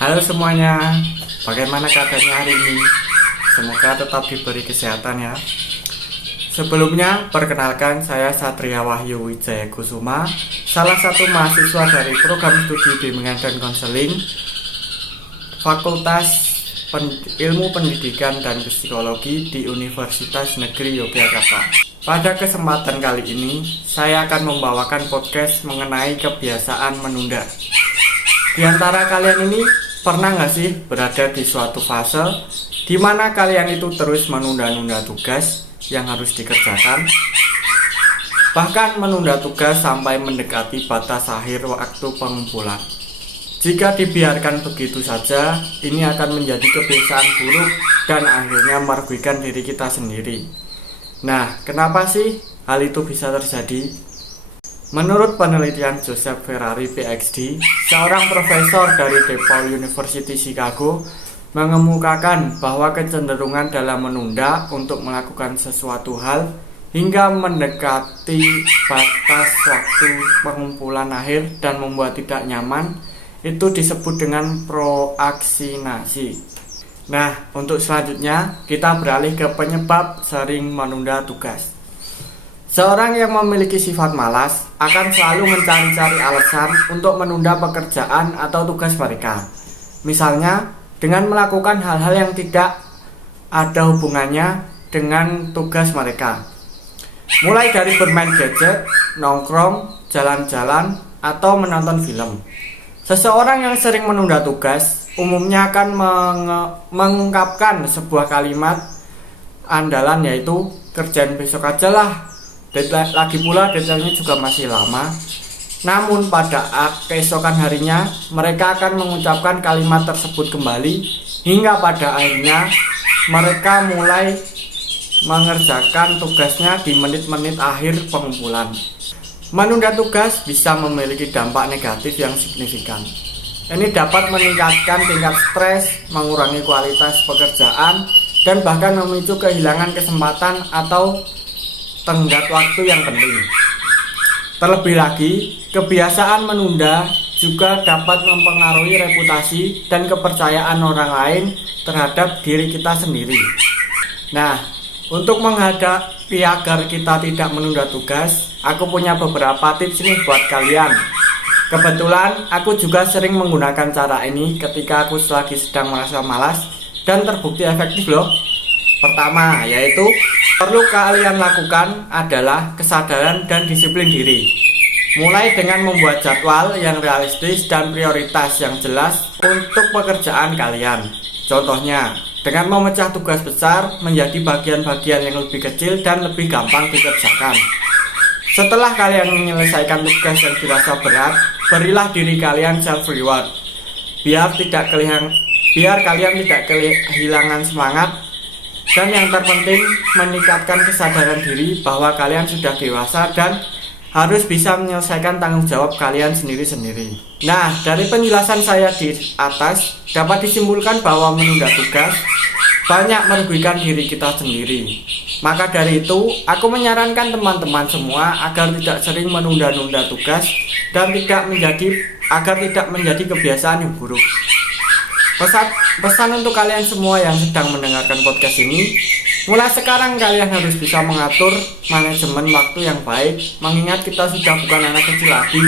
Halo semuanya, bagaimana kabarnya hari ini? Semoga tetap diberi kesehatan ya. Sebelumnya, perkenalkan saya Satria Wahyu Wijaya Kusuma, salah satu mahasiswa dari program studi bimbingan dan konseling Fakultas Ilmu Pendidikan dan Psikologi di Universitas Negeri Yogyakarta. Pada kesempatan kali ini, saya akan membawakan podcast mengenai kebiasaan menunda. Di antara kalian ini, pernah nggak sih berada di suatu fase di mana kalian itu terus menunda-nunda tugas yang harus dikerjakan? Bahkan menunda tugas sampai mendekati batas akhir waktu pengumpulan. Jika dibiarkan begitu saja, ini akan menjadi kebiasaan buruk dan akhirnya merugikan diri kita sendiri. Nah, kenapa sih hal itu bisa terjadi? Menurut penelitian Joseph Ferrari PhD, seorang profesor dari DePaul University Chicago, mengemukakan bahwa kecenderungan dalam menunda untuk melakukan sesuatu hal hingga mendekati batas waktu pengumpulan akhir dan membuat tidak nyaman itu disebut dengan prokrastinasi. Nah, untuk selanjutnya kita beralih ke penyebab sering menunda tugas. Seorang yang memiliki sifat malas akan selalu mencari-cari alasan untuk menunda pekerjaan atau tugas mereka. Misalnya, dengan melakukan hal-hal yang tidak ada hubungannya dengan tugas mereka. Mulai dari bermain gadget, nongkrong, jalan-jalan, atau menonton film. Seseorang yang sering menunda tugas umumnya akan mengungkapkan sebuah kalimat andalan, yaitu kerjaan besok aja lah. Lagi pula deadline-nya juga masih lama. Namun pada keesokan harinya mereka akan mengucapkan kalimat tersebut kembali hingga pada akhirnya mereka mulai mengerjakan tugasnya di menit-menit akhir pengumpulan. Menunda tugas bisa memiliki dampak negatif yang signifikan. Ini dapat meningkatkan tingkat stres, mengurangi kualitas pekerjaan, dan bahkan memicu kehilangan kesempatan atau tenggat waktu yang penting. Terlebih lagi, kebiasaan menunda juga dapat mempengaruhi reputasi dan kepercayaan orang lain terhadap diri kita sendiri. Nah, untuk menghadapi agar kita tidak menunda tugas, aku punya beberapa tips nih buat kalian. Kebetulan aku juga sering menggunakan cara ini ketika aku lagi sedang merasa malas dan terbukti efektif loh. Pertama, yaitu perlu kalian lakukan adalah kesadaran dan disiplin diri. Mulai dengan membuat jadwal yang realistis dan prioritas yang jelas untuk pekerjaan kalian. Contohnya, dengan memecah tugas besar menjadi bagian-bagian yang lebih kecil dan lebih gampang dikerjakan. Setelah kalian menyelesaikan tugas yang dirasa berat, berilah diri kalian self reward. Biar kalian tidak kehilangan semangat. Dan yang terpenting, meningkatkan kesadaran diri bahwa kalian sudah dewasa dan harus bisa menyelesaikan tanggung jawab kalian sendiri-sendiri. Nah, dari penjelasan saya di atas, dapat disimpulkan bahwa menunda tugas banyak merugikan diri kita sendiri. Maka dari itu, aku menyarankan teman-teman semua agar tidak sering menunda-nunda tugas dan agar tidak menjadi kebiasaan yang buruk. Pesan untuk kalian semua yang sedang mendengarkan podcast ini, mulai sekarang kalian harus bisa mengatur manajemen waktu yang baik, mengingat kita sudah bukan anak kecil lagi.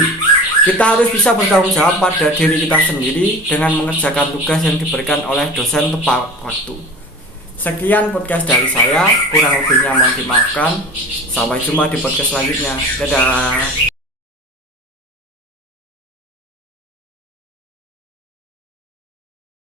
Kita harus bisa bertanggung jawab pada diri kita sendiri dengan mengerjakan tugas yang diberikan oleh dosen tepat waktu. Sekian podcast dari saya, kurang lebihnya mohon dimaafkan. Sampai jumpa di podcast selanjutnya. Dadah.